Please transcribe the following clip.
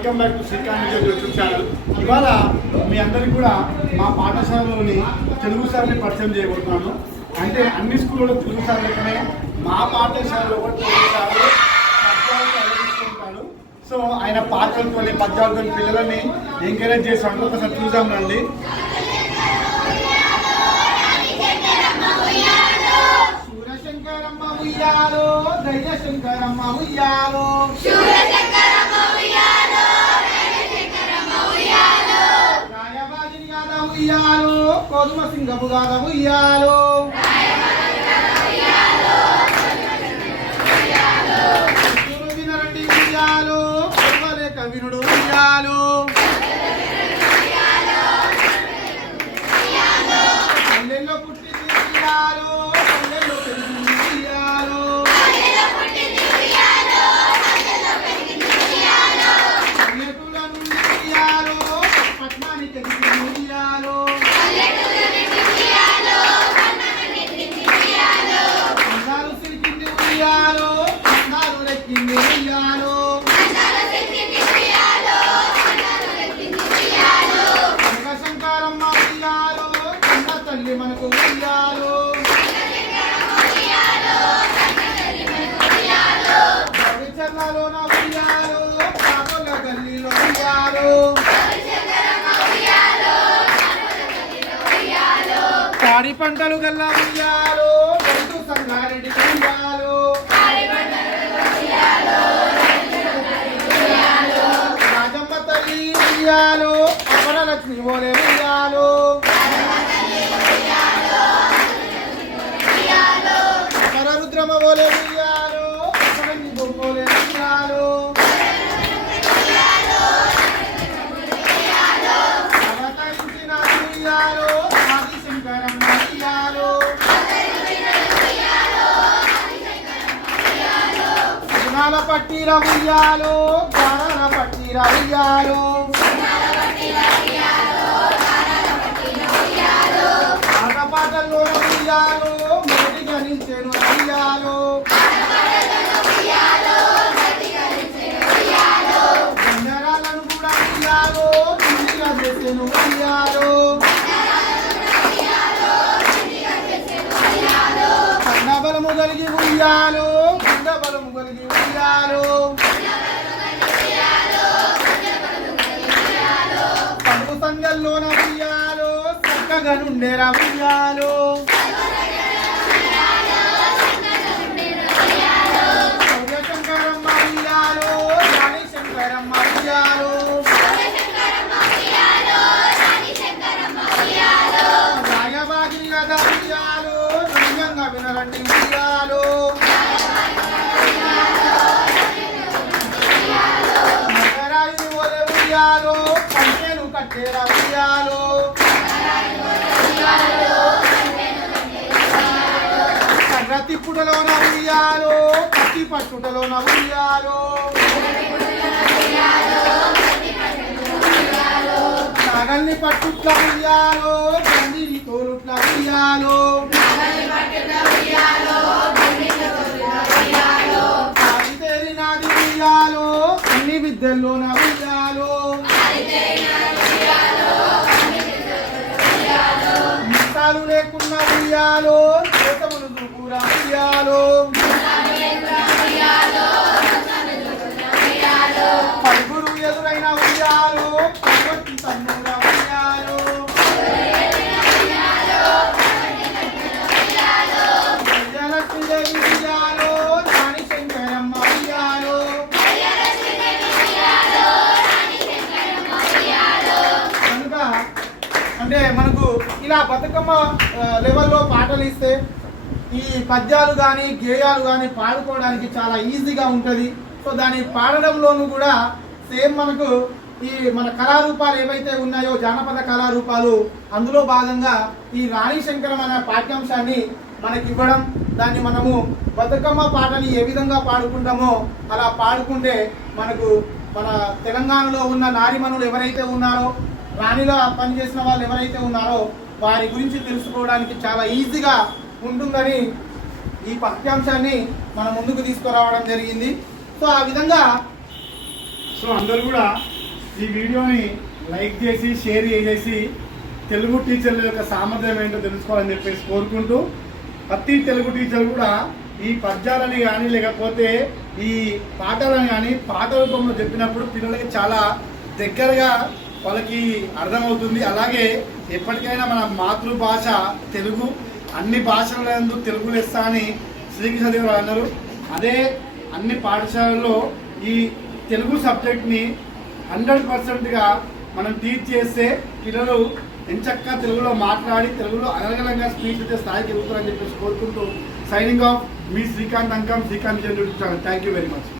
Welcome back to Srikanth YouTube channel. ఇవాళ మీ అందరికీ కూడా మా పాఠశాలలోని తెలుగు సార్ని పరిచయం చేయబోతున్నాను. అంటే అన్ని స్కూళ్ళలో తెలుగు సార్ లెక్కనే మా పాఠశాలలో కూడా తెలుగు సార్లు పద్యాలు చదివిస్తుంటాడు. సో ఆయన పాటలతో పద్యాలతో పిల్లలని ఎంకరేజ్ చేస్తాడు. ఒకసారి చూద్దాం రండి. శూరశంకరమ్మ ఉయ్యాలో, ధైర్య శంకరమ్మ ఉయ్యాలో, ఉయ్యాలో, కోదుమ సింగపు గాథ ఉయ్యాలో, వినరండి ఉయ్యాలో, లేక వినుడు ఉయ్యాలో, పల్లెల్లో పుట్టింది ఉయ్యాలో, పల్లెల్లో పెరిగింది ఉయ్యాలో, పల్లెటూళ్ళ నుండి ఉయ్యాలో, పట్నానికి ఎదిగింది ఉయ్యాలో, అందాలు సిరికింది ఉయ్యాలో, అందాలు రెక్కింది ఉయ్యాలో, శంకరమ్మ ఉయ్యాలో, కన్న తల్లి మనకు ఉయ్యాలో, చర్లలో నా ఉయ్యాలో, పాపల గల్లీలో ఉయ్యాలో, పాడి పంటలు గల్లా ఉయ్యాలో, రైతు సంగారెడ్డి ఉయ్యాలో, రాజమ్మ తల్లి ఉయ్యాలో, అమర లక్ష్మి ఓలే ఉయ్యాలో, అమర రుద్రమ ఓలే ఉయ్యాలో, అమరన్ని బొమ్మోలే ఉయ్యాలో, అవతరించిన ఉయ్యాలో, ఆది శంకరమ్మ ఉయ్యాలో, గుణాల పట్టిర ఉయ్యాలో, గానాల పట్టిర ఉయ్యాలో, ఆటపాటల్లో ఉయ్యాలో, మొదటి గణించెను ఉయ్యాలో, బండరాలను కూడా ఉయ్యాలో, తిండిగా చేసెను ఉయ్యాలో, కండబలము కలిగి ఉయ్యాలో, గుండబలము కలిగి ఉయ్యాలో, పండు సంగల్లోన ఉయ్యాలో, చక్కగా నుండేరా ఉయ్యాలో, శంకరమ్మ ఉయ్యాలో, రాణి శంకరమ్మ ఉయ్యాలో, రాయబాగి గద ఉయ్యాలో, రంగంగా వినరండి ఉయ్యాలో, నగరాయి ఓలే ఉయ్యాలో, కంచెలు కట్టేరా ఉయ్యాలో, కర్రతి పుటలోన ఉయ్యాలో, కత్తి పట్టుటలోన ఉయ్యాలో, నగల్ని పట్టుట్ల ఉయ్యాలో, గండిని తోలుట్ల ఉయ్యాలో, ఆదితేరి నాది ఉయ్యాలో, అన్ని విద్యల్లోన ఉయ్యాలో, మిసాలు లేకున్న ఉయ్యాలో, చేతమును దూకురా ఉయ్యాలో, పలుగురు ఎదురైన ఉయ్యాలో, పగొట్టి తన్నురా ఉయ్యాలో, విజయలక్ష్మీదేవి ఉయ్యాలో, రాణి శంకరమ్మ ఉయ్యాలో, కనుక అంటే మనకు ఇలా బతుకమ్మ లెవెల్లో పాటలు ఇస్తే ఈ పద్యాలు కానీ గేయాలు కానీ పాడుకోవడానికి చాలా ఈజీగా ఉంటుంది. సో దాన్ని పాడడంలోనూ కూడా సేమ్ మనకు ఈ మన కళారూపాలు ఏవైతే ఉన్నాయో జానపద కళారూపాలు, అందులో భాగంగా ఈ రాణి శంకరం అనే పాఠ్యాంశాన్ని మనకి ఇవ్వడం, దాన్ని మనము బతుకమ్మ పాటని ఏ విధంగా పాడుకుంటామో అలా పాడుకుంటే మనకు మన తెలంగాణలో ఉన్న నారిమణులు ఎవరైతే ఉన్నారో, రాణిలో పనిచేసిన వాళ్ళు ఎవరైతే ఉన్నారో వారి గురించి తెలుసుకోవడానికి చాలా ఈజీగా ఉంటుందని ఈ పాఠ్యాంశాన్ని మన ముందుకు తీసుకురావడం జరిగింది. సో ఆ విధంగా సో అందరూ కూడా ఈ వీడియోని లైక్ చేసి షేర్ చేసి తెలుగు టీచర్ల యొక్క సామర్థ్యం ఏంటో తెలుసుకోవాలని చెప్పేసి కోరుకుంటూ, ప్రతి తెలుగు టీచర్ కూడా ఈ పద్యాలని కానీ లేకపోతే ఈ పాటలను కానీ పాట రూపంలో చెప్పినప్పుడు పిల్లలకి చాలా దగ్గరగా వాళ్ళకి అర్థమవుతుంది. అలాగే ఎప్పటికైనా మన మాతృభాష తెలుగు, అన్ని భాషలందు తెలుగు లెస్స అని శ్రీకృష్ణదేవరాయలు అన్నారు. అదే అన్ని పాఠశాలల్లో ఈ తెలుగు సబ్జెక్ట్ని 100%గా మనం టీచ్ చేస్తే పిల్లలు ఎంచక్కా తెలుగులో మాట్లాడి తెలుగులో అనర్గళంగా స్పీచ్ ఇచ్చే స్థాయికి ఎదుగుతారని చెప్పేసి కోరుకుంటూ signing off me Srikanth Ankam, Srikanth YouTube channel. Thank you very much.